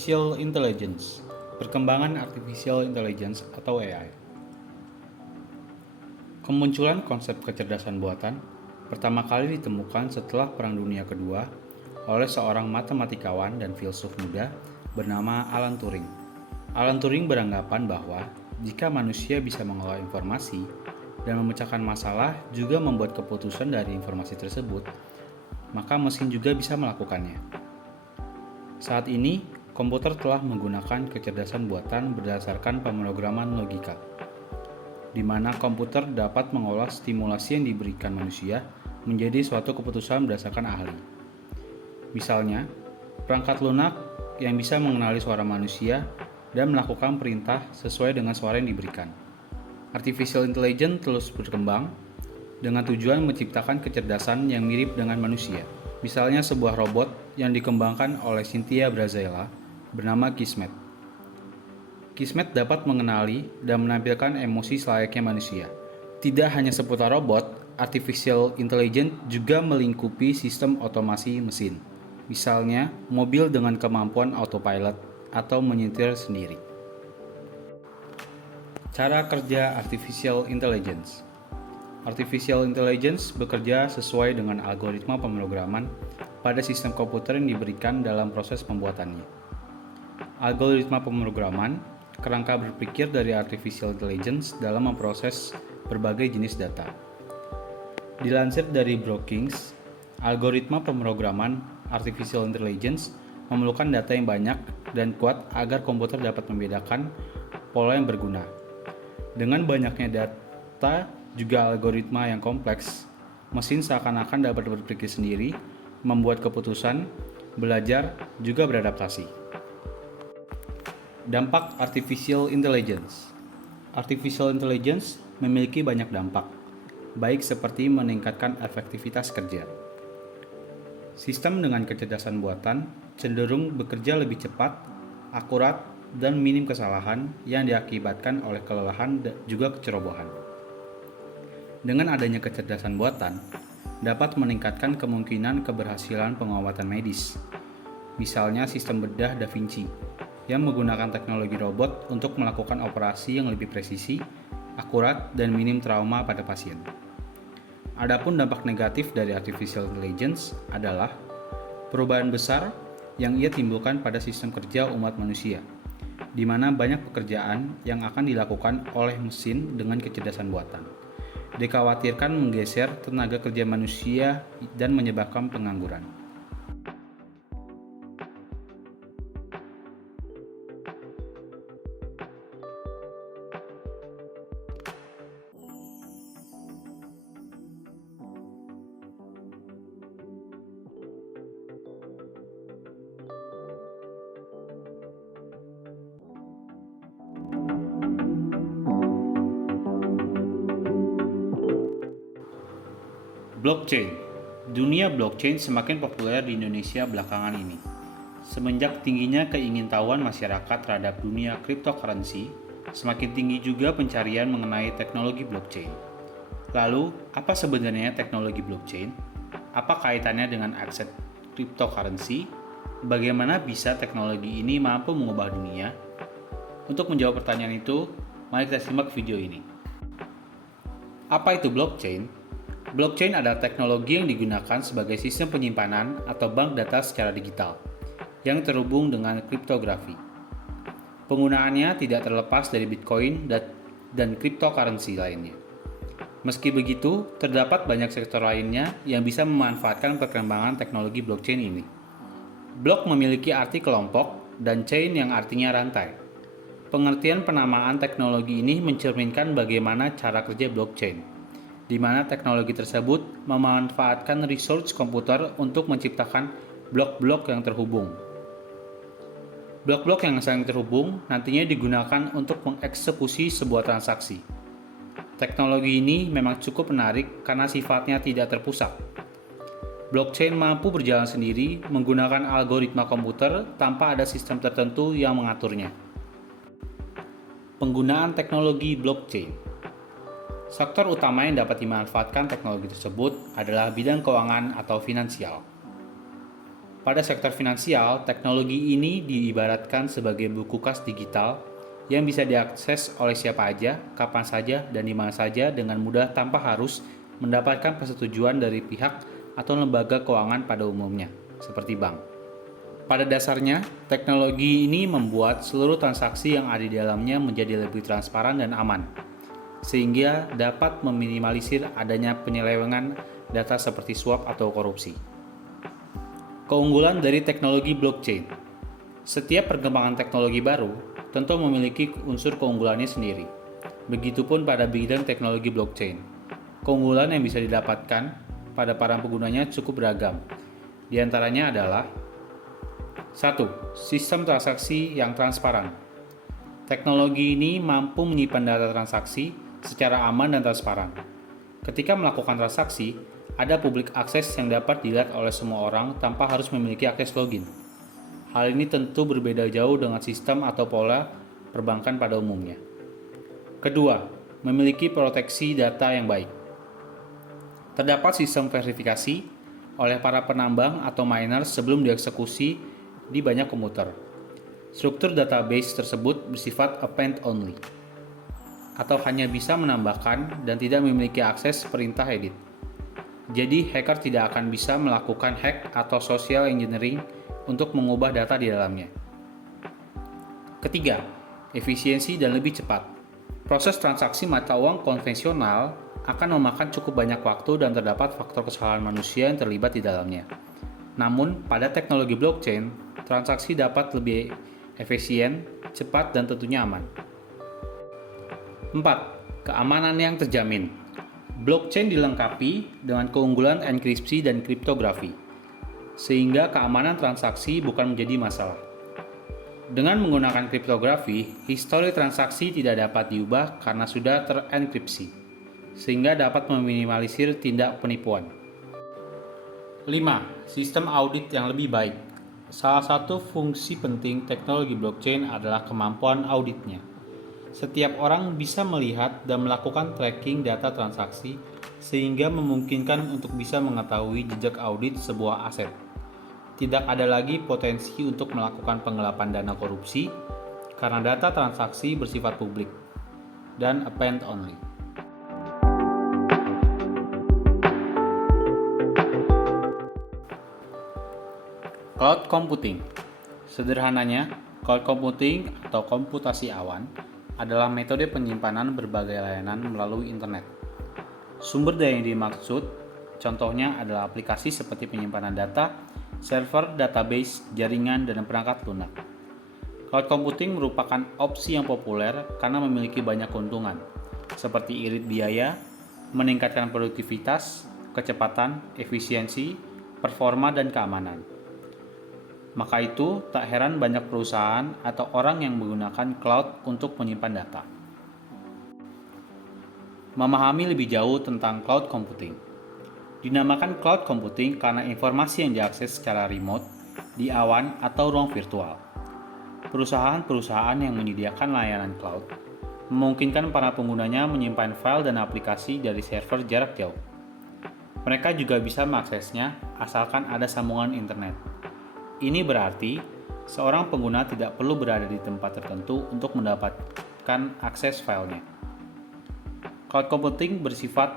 Artificial Intelligence, perkembangan Artificial Intelligence atau AI. Kemunculan konsep kecerdasan buatan pertama kali ditemukan setelah Perang Dunia Kedua oleh seorang matematikawan dan filsuf muda bernama Alan Turing. Alan Turing beranggapan bahwa jika manusia bisa mengolah informasi dan memecahkan masalah juga membuat keputusan dari informasi tersebut, maka mesin juga bisa melakukannya. Saat ini, komputer telah menggunakan kecerdasan buatan berdasarkan pemrograman logika, di mana komputer dapat mengolah stimulasi yang diberikan manusia menjadi suatu keputusan berdasarkan ahli. Misalnya, perangkat lunak yang bisa mengenali suara manusia dan melakukan perintah sesuai dengan suara yang diberikan. Artificial Intelligence terus berkembang dengan tujuan menciptakan kecerdasan yang mirip dengan manusia. Misalnya sebuah robot yang dikembangkan oleh Cynthia Brazaila bernama Kismet. Kismet dapat mengenali dan menampilkan emosi selayaknya manusia. Tidak hanya seputar robot, Artificial Intelligence juga melingkupi sistem otomasi mesin. Misalnya, mobil dengan kemampuan autopilot atau menyetir sendiri. Cara kerja Artificial Intelligence. Artificial Intelligence bekerja sesuai dengan algoritma pemrograman pada sistem komputer yang diberikan dalam proses pembuatannya. Algoritma pemrograman, kerangka berpikir dari Artificial Intelligence dalam memproses berbagai jenis data. Dilansir dari Brookings, algoritma pemrograman Artificial Intelligence memerlukan data yang banyak dan kuat agar komputer dapat membedakan pola yang berguna. Dengan banyaknya data, juga algoritma yang kompleks, mesin seakan-akan dapat berpikir sendiri, membuat keputusan, belajar, juga beradaptasi. Dampak Artificial Intelligence. Artificial Intelligence memiliki banyak dampak, baik seperti meningkatkan efektivitas kerja. Sistem dengan kecerdasan buatan cenderung bekerja lebih cepat, akurat, dan minim kesalahan yang diakibatkan oleh kelelahan dan juga kecerobohan. Dengan adanya kecerdasan buatan, dapat meningkatkan kemungkinan keberhasilan pengobatan medis. Misalnya sistem bedah Da Vinci, yang menggunakan teknologi robot untuk melakukan operasi yang lebih presisi, akurat, dan minim trauma pada pasien. Adapun dampak negatif dari Artificial Intelligence adalah perubahan besar yang ia timbulkan pada sistem kerja umat manusia, di mana banyak pekerjaan yang akan dilakukan oleh mesin dengan kecerdasan buatan. Dikhawatirkan menggeser tenaga kerja manusia dan menyebabkan pengangguran. Blockchain. Dunia blockchain semakin populer di Indonesia belakangan ini. Semenjak tingginya keingintahuan masyarakat terhadap dunia cryptocurrency, semakin tinggi juga pencarian mengenai teknologi blockchain. Lalu, apa sebenarnya teknologi blockchain? Apa kaitannya dengan aset cryptocurrency? Bagaimana bisa teknologi ini mampu mengubah dunia? Untuk menjawab pertanyaan itu, mari kita simak video ini. Apa itu blockchain? Blockchain adalah teknologi yang digunakan sebagai sistem penyimpanan atau bank data secara digital yang terhubung dengan kriptografi. Penggunaannya tidak terlepas dari Bitcoin dan cryptocurrency lainnya. Meski begitu, terdapat banyak sektor lainnya yang bisa memanfaatkan perkembangan teknologi blockchain ini. Block memiliki arti kelompok dan chain yang artinya rantai. Pengertian penamaan teknologi ini mencerminkan bagaimana cara kerja blockchain, di mana teknologi tersebut memanfaatkan resource komputer untuk menciptakan blok-blok yang terhubung. Blok-blok yang saling terhubung nantinya digunakan untuk mengeksekusi sebuah transaksi. Teknologi ini memang cukup menarik karena sifatnya tidak terpusat. Blockchain mampu berjalan sendiri menggunakan algoritma komputer tanpa ada sistem tertentu yang mengaturnya. Penggunaan teknologi blockchain. Sektor utama yang dapat dimanfaatkan teknologi tersebut adalah bidang keuangan atau finansial. Pada sektor finansial, teknologi ini diibaratkan sebagai buku kas digital yang bisa diakses oleh siapa aja, kapan saja, dan di mana saja dengan mudah tanpa harus mendapatkan persetujuan dari pihak atau lembaga keuangan pada umumnya, seperti bank. Pada dasarnya, teknologi ini membuat seluruh transaksi yang ada di dalamnya menjadi lebih transparan dan aman, sehingga dapat meminimalisir adanya penyelewengan data seperti suap atau korupsi. Keunggulan dari teknologi blockchain. Setiap perkembangan teknologi baru tentu memiliki unsur keunggulannya sendiri. Begitupun pada bidang teknologi blockchain. Keunggulan yang bisa didapatkan pada para penggunanya cukup beragam. Di antaranya adalah 1. Sistem transaksi yang transparan. Teknologi ini mampu menyimpan data transaksi secara aman dan transparan. Ketika melakukan transaksi, ada public access yang dapat dilihat oleh semua orang tanpa harus memiliki akses login. Hal ini tentu berbeda jauh dengan sistem atau pola perbankan pada umumnya. Kedua, memiliki proteksi data yang baik. Terdapat sistem verifikasi oleh para penambang atau miners sebelum dieksekusi di banyak komputer. Struktur database tersebut bersifat append only, atau hanya bisa menambahkan dan tidak memiliki akses perintah edit. Jadi, hacker tidak akan bisa melakukan hack atau social engineering untuk mengubah data di dalamnya. Ketiga, efisiensi dan lebih cepat. Proses transaksi mata uang konvensional akan memakan cukup banyak waktu dan terdapat faktor kesalahan manusia yang terlibat di dalamnya. Namun, pada teknologi blockchain, transaksi dapat lebih efisien, cepat, dan tentunya aman. 4. Keamanan yang terjamin. Blockchain dilengkapi dengan keunggulan enkripsi dan kriptografi, sehingga keamanan transaksi bukan menjadi masalah. Dengan menggunakan kriptografi, histori transaksi tidak dapat diubah karena sudah terenkripsi, sehingga dapat meminimalisir tindak penipuan. 5. Sistem audit yang lebih baik. Salah satu fungsi penting teknologi blockchain adalah kemampuan auditnya. Setiap orang bisa melihat dan melakukan tracking data transaksi sehingga memungkinkan untuk bisa mengetahui jejak audit sebuah aset. Tidak ada lagi potensi untuk melakukan penggelapan dana korupsi karena data transaksi bersifat publik dan append only. Cloud computing. Sederhananya, cloud computing atau komputasi awan adalah metode penyimpanan berbagai layanan melalui internet. Sumber daya yang dimaksud contohnya adalah aplikasi seperti penyimpanan data, server, database, jaringan, dan perangkat lunak. Cloud computing merupakan opsi yang populer karena memiliki banyak keuntungan, seperti irit biaya, meningkatkan produktivitas, kecepatan, efisiensi, performa, dan keamanan. Maka itu, tak heran banyak perusahaan atau orang yang menggunakan cloud untuk menyimpan data. Memahami lebih jauh tentang cloud computing. Dinamakan cloud computing karena informasi yang diakses secara remote, di awan atau ruang virtual. Perusahaan-perusahaan yang menyediakan layanan cloud memungkinkan para penggunanya menyimpan file dan aplikasi dari server jarak jauh. Mereka juga bisa mengaksesnya asalkan ada sambungan internet. Ini berarti seorang pengguna tidak perlu berada di tempat tertentu untuk mendapatkan akses filenya. Cloud computing bersifat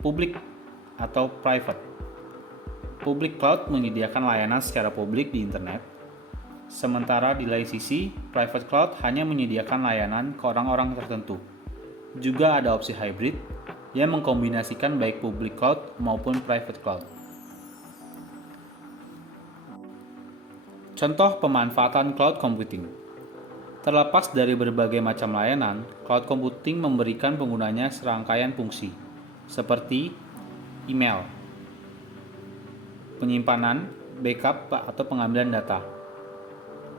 publik atau private. Public cloud menyediakan layanan secara publik di internet, sementara di lain sisi, private cloud hanya menyediakan layanan ke orang-orang tertentu. Juga ada opsi hybrid yang mengkombinasikan baik public cloud maupun private cloud. Contoh pemanfaatan cloud computing. Terlepas dari berbagai macam layanan, cloud computing memberikan penggunanya serangkaian fungsi, seperti email, penyimpanan, backup, atau pengambilan data,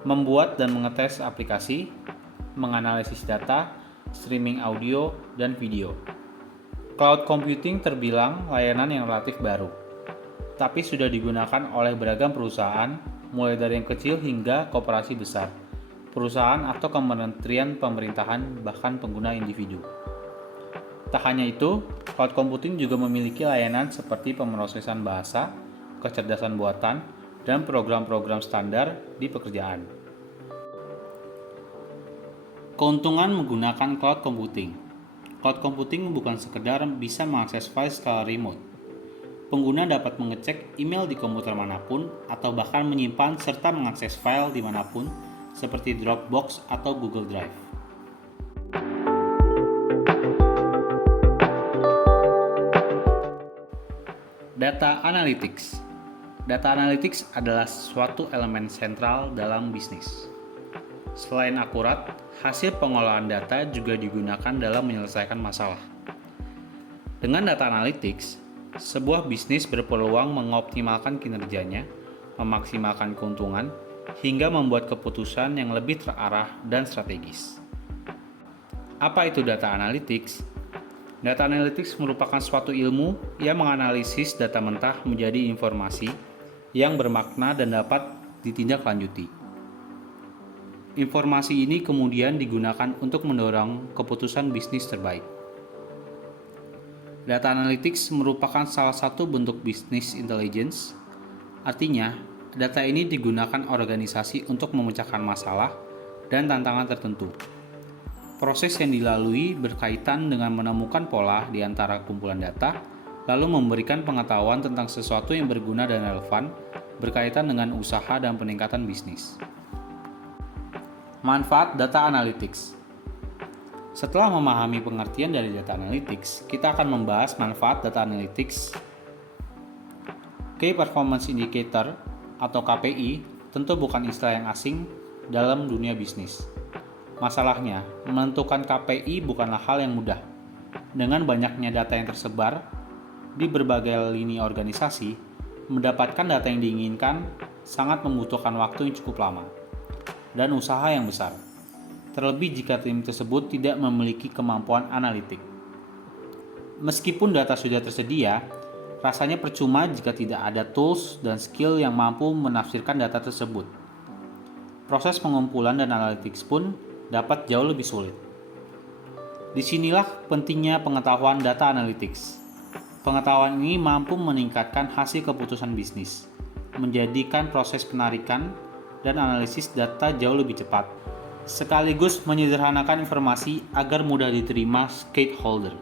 membuat dan mengetes aplikasi, menganalisis data, streaming audio, dan video. Cloud computing terbilang layanan yang relatif baru, tapi sudah digunakan oleh beragam perusahaan, mulai dari yang kecil hingga koperasi besar, perusahaan atau kementerian pemerintahan, bahkan pengguna individu. Tak hanya itu, cloud computing juga memiliki layanan seperti pemrosesan bahasa, kecerdasan buatan, dan program-program standar di pekerjaan. Keuntungan menggunakan cloud computing. Cloud computing bukan sekedar bisa mengakses file secara remote. Pengguna dapat mengecek email di komputer manapun atau bahkan menyimpan serta mengakses file dimanapun seperti Dropbox atau Google Drive. Data Analytics. Data Analytics adalah suatu elemen sentral dalam bisnis. Selain akurat, hasil pengolahan data juga digunakan dalam menyelesaikan masalah. Dengan data analytics, sebuah bisnis berpeluang mengoptimalkan kinerjanya, memaksimalkan keuntungan, hingga membuat keputusan yang lebih terarah dan strategis. Apa itu data analytics? Data analytics merupakan suatu ilmu yang menganalisis data mentah menjadi informasi yang bermakna dan dapat ditindaklanjuti. Informasi ini kemudian digunakan untuk mendorong keputusan bisnis terbaik. Data analytics merupakan salah satu bentuk business intelligence. Artinya, data ini digunakan organisasi untuk memecahkan masalah dan tantangan tertentu. Proses yang dilalui berkaitan dengan menemukan pola di antara kumpulan data, lalu memberikan pengetahuan tentang sesuatu yang berguna dan relevan berkaitan dengan usaha dan peningkatan bisnis. Manfaat data analytics. Setelah memahami pengertian dari data analytics, kita akan membahas manfaat data analytics. Key Performance Indicator atau KPI tentu bukan istilah yang asing dalam dunia bisnis. Masalahnya, menentukan KPI bukanlah hal yang mudah. Dengan banyaknya data yang tersebar di berbagai lini organisasi, mendapatkan data yang diinginkan sangat membutuhkan waktu yang cukup lama dan usaha yang besar, terlebih jika tim tersebut tidak memiliki kemampuan analitik. Meskipun data sudah tersedia, rasanya percuma jika tidak ada tools dan skill yang mampu menafsirkan data tersebut. Proses pengumpulan dan analytics pun dapat jauh lebih sulit. Disinilah pentingnya pengetahuan data analytics. Pengetahuan ini mampu meningkatkan hasil keputusan bisnis, menjadikan proses penarikan dan analisis data jauh lebih cepat, sekaligus menyederhanakan informasi agar mudah diterima stakeholder.